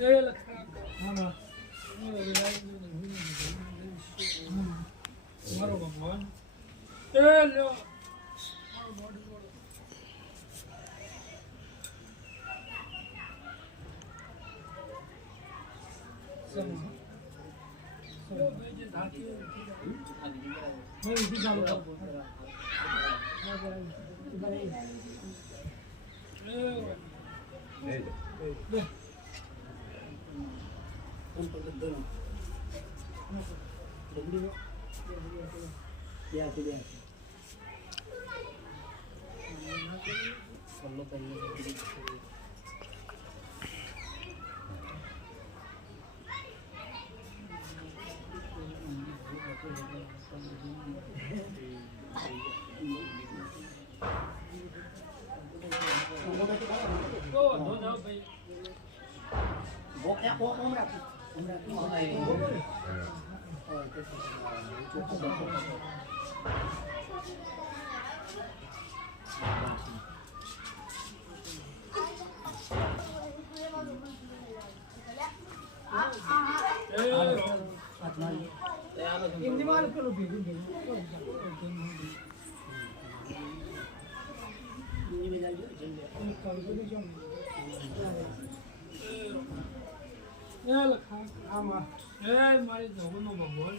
એ લખા હા મારો ભગવાન એ લ્યો મારો બોડી બોડો લ્યો ભાઈ જે ધાતી હોય ઊઠી જાઓ. હું ઊભી ચાલુ કરું એ બે તો વાંધો ના ભાઈ એ એમની માલ પેલું ભેગું ભેગું એ લખા આમાં એ મારી જહુનો ભગવાન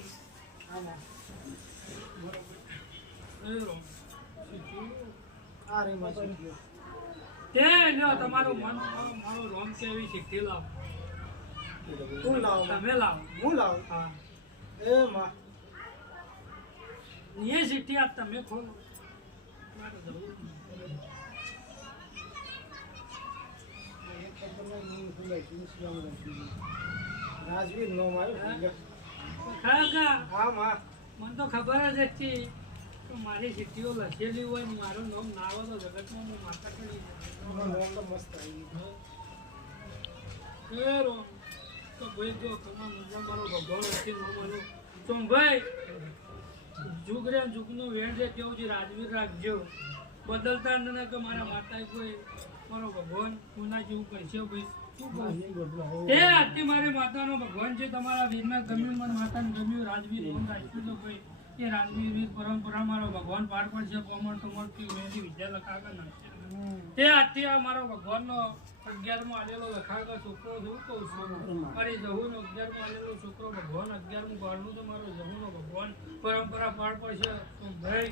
તમારું મન મારો રોમ કેવી શીખી લાવો તું લાવો તમે લાવો હું લાવો હા એ માં એ શીખી આ તમે ખોલો રાજવીર નો માર્યો ખરેખર હા માં. મને તો ખબર જ હતી કે મારી સિદ્ધિઓ લખેલી હોય ને મારું નામ ના આવે તો જગતમાં હું માતા કરી નોમ તો મસ્ત આવી ગયું. તો ભાઈ જો તમારા મજા મારો ભગવાન હતી ન મળ્યો તો ભાઈ જુગ રે જુગનું વેણ છે કેવું છે રાજવીર રાખજો. બદલતા ન કે મારા માતા કોઈ મારો ભગવાન કોના જેવું કરશે ભાઈ. તે આજથી મારે માતાનો ભગવાન છે, તમારા વીરના ગમ્યું, મને માતાને ગમ્યું, રાજવીર ઓમ રાખ્યું તો ભાઈ એ રાજવીર, વીર પરંપરા મારો ભગવાન પાર પડશે કોમળ કમળ કે મેં વિદ્યા લખાવે નાખશે. તે આજથી મારો ભગવાનનો અગિયારમો આલેલો લખાવે છોકરો છું કહું છું. અરે જહુનો અગિયારમો આલેલો છોકરો ભગવાન અગિયારમું ઘરનું તો મારો જહુનો ભગવાન. પરંપરા પાર પડશે તો ભાઈ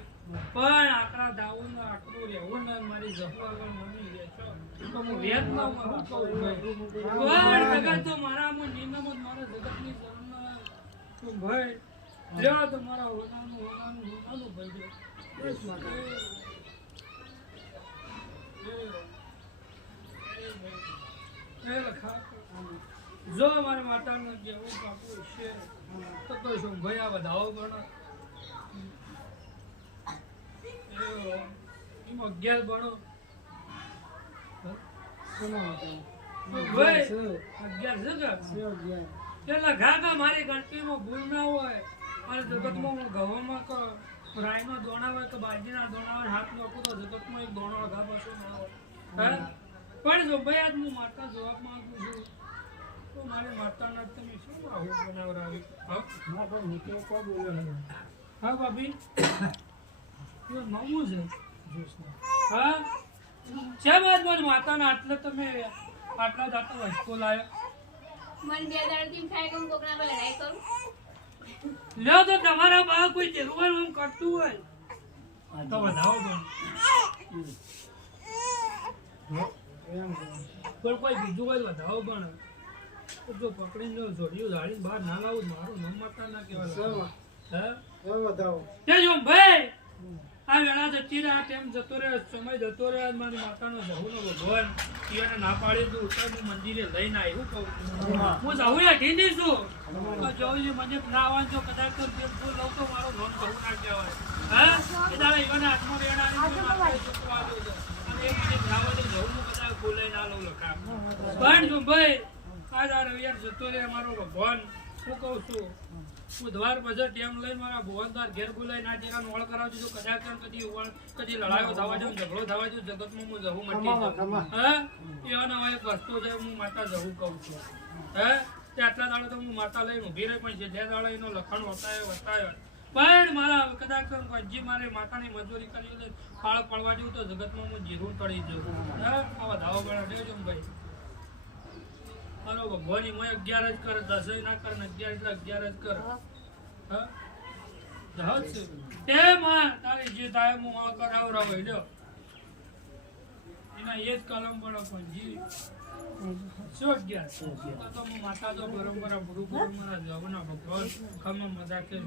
પણ આકરા દાવું ને આકરું રહેવું ને મારી જહુ આગળ મળી રહેશો તો હું વેદ ન કહું પણ જગત તો મારા મારામાં નિયમ મારા જગતની શરણના. તો ભાઈ લ્યો તમારા હોનાનું હોનાનું હોનાનું ભાઈ લ્યો. બસ માટે. એ લખા. જો મારા માતાનો જેવું બાપુ છે તો તો શું ભયા વધાવો પણ અગિયાર ભણો મારી ગણતરીમાં ભૂલ ના હોય અને જગતમાં હું ઘઉંમાં કે રાઈનો દોણા હોય તો બાજીના દોણા હોય હાથ નાખું તો જગતમાં એક દોણો ઘા પાછો ના હોય. હે? પણ જો ભાઈ આજ હું માતા જવાબ માંગુ છું. તો મારી માતાના તમે શું આવું બનાવરાવી હા? પણ હું તો કોઈ બોલ્યો. હા ભાભી? એ નવું છે. હા? શેમ આજ મારી માતાના આટલે તમે આટલા જાતો વસ્તુ લાવ્યો? મને બે દાડથી થાય કે હું કોકના પર લડાઈ કરું. લ્યો તો તમારા બા કોઈ જરૂર કરતું હોય. તો વધાવો પણ. પણ કોઈ બીજું કોઈ વધાવો પણ જો પકડીને જો જોડિયું ઝાડીને બહાર ના લાવું મારું નામ માતા ના કહેવાય? હે? એ વધાવો. તે જો ભાઈ! આ વેળા જતી રહ્યા, તેમ જતો રહે સમય જતો રહે મારી માતાનો જહુનો ભગવાન. એને ના પાડી દઉં ઉત્તર હું મંદિરે લઈને આવ્યું કહું હું જવું હેઠી નહીં છું. જવું છું મને ના આવવાનું જો કદાચ તો જે ફૂલ લઉં તો મારો નામ જવું ના કહેવાય હે? એ દાડા ઈવાને હાથમાં છે અને એ મને ભરાવા તો જવું હું કદાચ બોલાઈ ના લઉં લખા. પણ જો ભાઈ, આ દાડા રવિવાર જતો રહે મારો ભગવાન. શું કહું છું બુધવાર પછી ટેમ લઈને મારા ભુવનદાર ઘેર બોલાય ના જરા નોળ કરાવજો. જો કદાચ કદી ઉવળ કદી લડાયો થવા જાઉં ઝઘડો થવા જાઉં જગતમાં હું જવું મટી જાઉં. ખમા. એવા નવા એક વસ્તુ છે હું માતા જવું કહું છું. હે? તે આટલા દાડો તો હું માતા લઈને ઊભી રહી પણ છે જે દાડો એનો લખણ વતાયો વતાયો. પણ મારા કદાચ હજી મારે માતાની મજૂરી કરી ફાળ પડવા જેવું તો જગતમાં હું જીરું તળી જવું હે? આવા ધાવા ગણા દેજો ભાઈ. મારો ભગવાન મેં અગિયાર જ કરે દસ ના કરે ને અગિયાર એટલે અગિયાર જ કરે. હા. તારી જે થાય હું આ કરાવરાવો જો એના એ જ કલમ પડો પણ જી. શું અગિયાર? તો હું માતા તો પરંપરા ગુરુ પરંપરા જવાના ભગવાન. ખમા મજા કે